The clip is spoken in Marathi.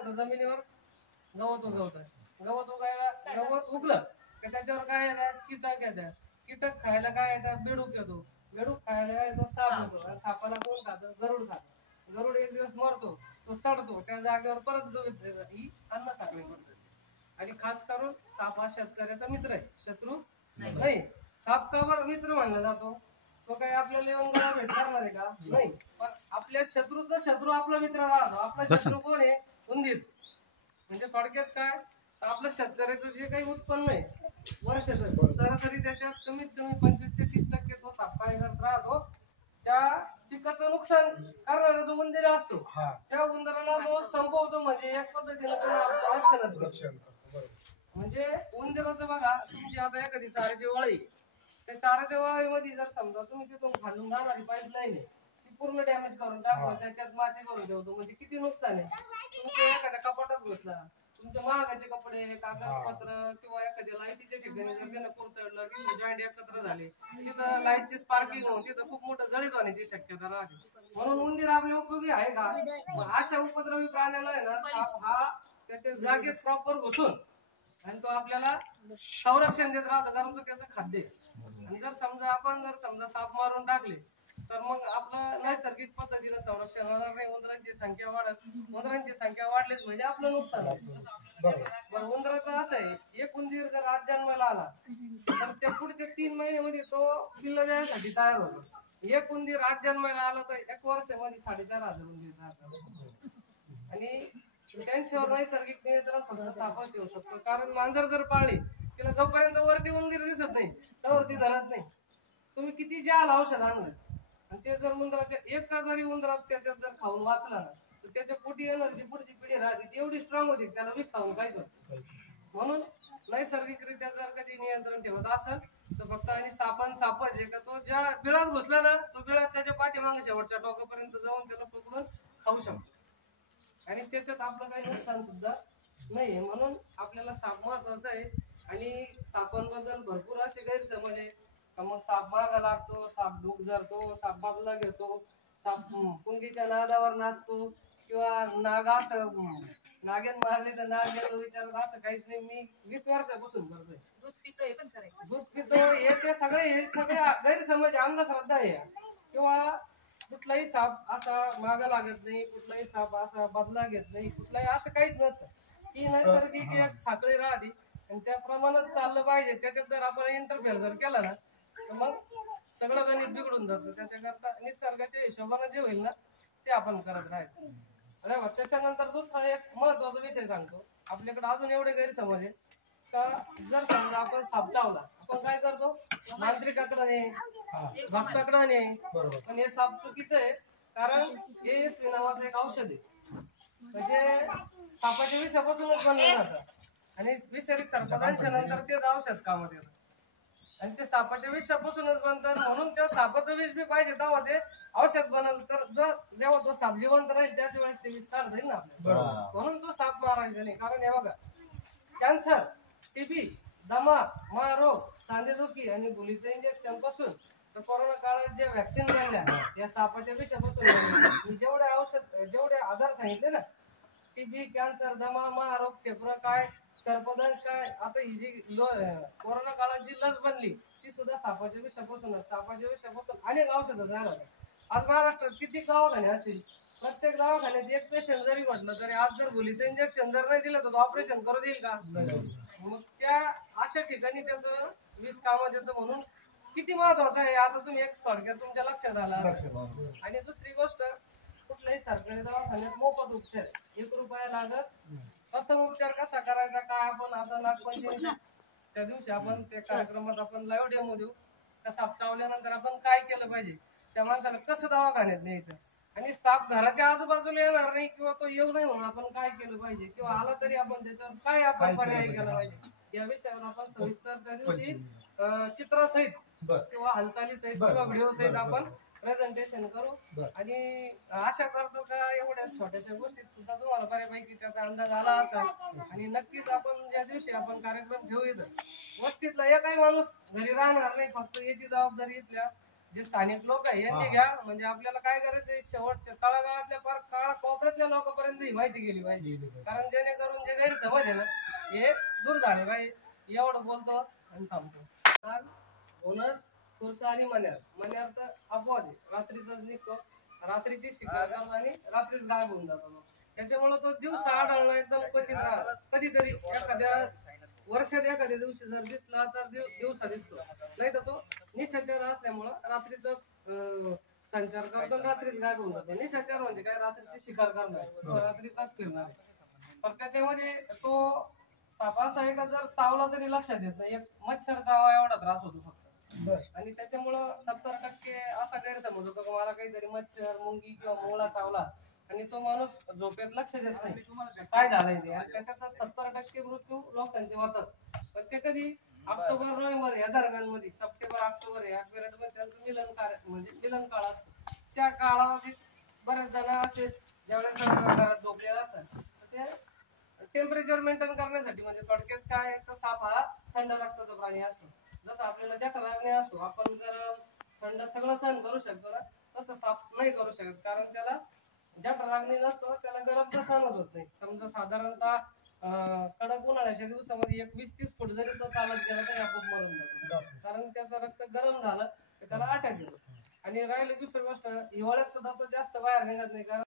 होतं, जमिनीवर गवत उगवतं. गवत उगायला गवत उगलं की त्याच्यावर काय येतात, कीटक येतात. कीटक खायला काय येतात, बेडूक येतो. बेडूक खायला येतो साप येतो. आणि सापाला कोण खातं, गरुड खातं. गरुड एक दिवस मरतो, तो सडतो, त्या जागेवर परत ही अन्न साखळी पडते. आणि खास करून साप हा शेतकऱ्याचा मित्र आहे, शत्रू नाही. साप का बरं मित्र मानला जातो? तो काही आपल्याला येऊन गळा भेट करणार आहे का? नाही. पण आपल्या शत्रूचा शत्रू आपला मित्र राहतो. आपला शत्रू कोण आहे? उंदीर. म्हणजे थोडक्यात काय, आपलं शेतकऱ्याचं जे काही उत्पन्न आहे वर्षाचं, सरासरी त्याच्यात कमीत कमी 25 ते 30% तो साप काय करत राहतो, त्या पिकाचं नुकसान करणारा जो उंदीर असतो त्या उंदराला तो संपवतो. म्हणजे एक पद्धतीने रक्षण. म्हणजे उंदराचं बघा, तुमची आता एखादी चाऱ्याची वळी, त्या चाऱ्याच्या वळीमध्ये जर समजा तुम्ही तिथून खालून जाणारी पाईपलाईन आहे ती पूर्ण डॅमेज करून टाकतो, त्याच्यात माती भरून ठेवतो, म्हणजे किती नुकसान आहे. तुमच्या एखाद्या कपाटात घुसला, तुमचे महागाचे कपडे, कागदपत्र किंवा एखाद्या लाईटीच्या ठिकाणी जर त्यानं कुरतडलं, तिथे जॉईंट एकत्र झाले, तिथं लाईटची स्पार्किंग होऊन तिथं खूप मोठं जळीत होण्याची शक्यता राहते. म्हणून उंदीर आपले उपयोगी आहे का? अशा उपद्रवी प्राण्याला आहे ना, साप हा त्याच्या जागेत प्रॉपर घुसून आणि तो आपल्याला संरक्षण देत राहतो, कारण तो त्याचं खाद्य आहे. आणि जर समजा साप मारून टाकले तर मग आपलं नैसर्गिक पद्धतीनं संरक्षण होणार नाही. उंदरांची संख्या वाढत, उंदरांची संख्या वाढलीच म्हणजे आपलं नुकसान आहे. उंदराचं असं आहे, एक उंदीर जर आज जन्माला आला तर त्या पुढच्या 3 महिन्यामध्ये तो पिल्लं द्यायसाठी तयार होतो. एक उंदीर आज जन्माला आला तर 1 वर्षामध्ये 4,500 उंदीर राहतात. आणि त्यांच्यावर नैसर्गिक नियंत्रण फक्त सापच येऊ शकतो. कारण मांजर जर पाळली, तिला जोपर्यंत वरती उंदीर दिसत नाही त्यावर ती धरत नाही. तुम्ही किती ज्याला औषध आणलं आणि ते जर उंदराच्या एका जरी उंदरात त्याच्यात जर खाऊन वाचला ना, तर त्याच्या पोटी एनर्जी पुढची पिढी राहते ती एवढी स्ट्रॉंग होती त्याला विष खाऊन काहीच होत. म्हणून नैसर्गिकरित्या जर कधी नियंत्रण ठेवत असेल तर फक्त आणि सापच आहे का, तो ज्या बिळात घुसला ना, तो बिळात त्याच्या पाठीमागे शेवटच्या टोकापर्यंत जाऊन त्याला पकडून खाऊ शकतो. आणि त्याच्यात आपलं काही नुकसान सुद्धा नाही. म्हणून आपल्याला साप महत्वाचा आहे. आणि सापांबद्दल भरपूर असे गैरसमज आहे. मग साप मागा लागतो, साप भूक धरतो, साप बाजूला घेतो, साप पुंगीच्या नादावर नाचतो, किंवा नाग असं नागेन मारले तर नाग घेतो विचारत, असं काहीच नाही. मी 20 वर्षापासून करतोय. दूध पितो हे ते सगळे गैरसमज, अंधश्रद्धा आहे. किंवा कुठलाही साप असा मागा लागत नाही, कुठलाही साप असा बदला घेत नाही, कुठलाही असं काहीच नसतं. ही नैसर्गिक एक साखळी राहते आणि त्या प्रमाणात चाललं पाहिजे. त्याच्यात जर आपण इंटरफेअर जर केला ना तर मग सगळं गणित बिघडून जातं. त्याच्याकरता निसर्गाच्या हिशोबाने जे होईल ना ते आपण करत राहायचं. अरे त्याच्यानंतर दुसरा एक महत्वाचा विषय सांगतो. आपल्याकडे अजून एवढे गैरसमज आहे का, जर समजा आपण साप चावला, आपण काय करतो, मांत्रिकाकडे नाही, भक्ताकडे नाही. पण हे साप चुकीचं आहे. कारण हे नावाचं एक औषध आहे, म्हणजे सापाच्या विषापासूनच बनलं जातं. आणि विषारी सर्पदंशानंतर तेच औषध कामात येतं. आणि ते सापाच्या विषापासूनच बनतात. म्हणून त्या सापाचं विष बी पाहिजे तेव्हा ते औषध बनल. तर जेव्हा तो साप जिवंत राहील त्याच वेळेस ते विष काढता येईल ना आपल्याला. म्हणून तो साप मारायचा नाही. कारण हे बघा, कॅन्सर, टीबी, दमा, महारोग, सांधेदुखी आणि भुलीचं इंजेक्शन पासून तर कोरोना काळात जे व्हॅक्सिन बनल्या या सापाच्या विषापासून. जेवढे आजार सांगितले ना, टीबी, कॅन्सर, दमा, महारोग, फेफरं काय, सर्पदंश काय, आता ही जी कोरोना काळात जी लस बनली ती सुद्धा सापाच्या विषापासूनच. सापाच्या विषापासून अनेक औषधं तयार होतात. आज महाराष्ट्रात किती दवाखाने असतील, प्रत्येक दवाखान्यात एक पेशंट जरी म्हटलं तरी आज जर भुलीचं इंजेक्शन जर नाही दिलं तर ऑपरेशन करू देईल का? मग त्या अशा ठिकाणी त्याचं विष कामात येतं. म्हणून किती महत्वाचं आहे आता तुम्ही एक थोडक्यात तुमच्या लक्षात आला. आणि दुसरी गोष्ट, कुठल्याही सरकारी दवाखान्यात मोफत उपचार, 1 रुपया लागत. प्रथम उपचार कसा करायचा काय, आपण आता नागपंचमी त्या दिवशी आपण त्या कार्यक्रमात आपण लाईव्ह डेमो देऊ. त्या साप चावल्यानंतर आपण काय केलं पाहिजे, त्या माणसाला कसं दवाखान्यात न्यायचं, आणि साप घराच्या आजूबाजूला येणार नाही किंवा तो येऊ नये म्हणून आपण काय केलं पाहिजे, किंवा आला तरी आपण त्याच्यावर काय आपण पर्याय केला पाहिजे, या विषयावर आपण सविस्तर त्या दिवशी चित्रासहित किंवा हालचाली सहित किंवा व्हिडिओ सहित आपण प्रेझेंटेशन करू. आणि आशा करतो का एवढ्या छोट्याशा गोष्टीत सुद्धा तुम्हाला बऱ्यापैकी त्याचा अंदाज आला असेल. आणि नक्कीच आपण ज्या दिवशी आपण कार्यक्रम घेऊ इथं वस्तीतला एकही माणूस घरी राहणार नाही. फक्त याची जबाबदारी इथल्या जे स्थानिक लोक आहे यांनी घ्या, म्हणजे आपल्याला काय करायचं शेवटच्या तळागाळातल्या फार काळा कोपऱ्यातल्या लोकांपर्यंत ही माहिती गेली पाहिजे, कारण जेणेकरून जे गैरसमज आहे ना हे दूर झाले पाहिजे. एवढं बोलतो आणि थांबतो. बोनस खुर्सा आणि मण्यार तर अपवाद आहे, रात्रीचाच निघतो, रात्रीची शिकार करतो आणि रात्रीच गायब होऊन जातो. त्याच्यामुळे तो दिवसा आढळणं एकदम क्वचित राहत. कधीतरी एखाद्या वर्षात एखाद्या दिवशी जर दिसला तर दिवसा दिसतो, नाही तर तो निशाचर असल्यामुळं रात्रीचा संचार करतो, रात्रीच गायब होऊन जातो. निशाचर म्हणजे काय, रात्रीची शिकार करणार, रात्रीचाच फिरणार. पण त्याच्यामध्ये तो साप असा आहे का जर चावला तरी लक्षात येत नाही, एक मच्छर चावा एवढा त्रास होतो फक्त. आणि त्याच्यामुळं 70% असा गैरसमज होतो की मला काहीतरी मच्छर, मुंगी किंवा मुंगळा चावला आणि तो माणूस झोपेत लक्ष देत नाही काय झालंय ते, आणि त्याच्यात 70% मृत्यू लोकांचे होतात. पण ते कधी ऑक्टोबर नोव्हेंबर या दरम्यान, सप्टेंबर ऑक्टोबर या पिरियड मध्ये त्यांचं मिलन कार्य म्हणजे मिलन काळ असतो. त्या काळामध्ये बरेच जण असे ज्यावेळेस घरात झोपलेले असतात ते टेम्परेचर मेंटेन करण्यासाठी, म्हणजे थोडक्यात काय तर साप हा थंड रक्ताचा प्राणी असतो. जसं आपल्याला जठराग्नी असतो, आपण जर थंड सगळं सहन करू शकतो ना, तसं साप नाही करू शकत, कारण त्याला जठराग्नी नसतो, त्याला गरम तर सहन होत नाही. समजा साधारणतः कडक उन्हाळ्याच्या दिवसामध्ये 20-30 फूट जरी तो चालत गेला तरी आपोआप मरून जातो, कारण त्याचं रक्त गरम झालं तर त्याला अटॅक येतो. आणि राहिली दुसरी गोष्ट, हिवाळ्यात सुद्धा तो जास्त बाहेर निघत नाही, कारण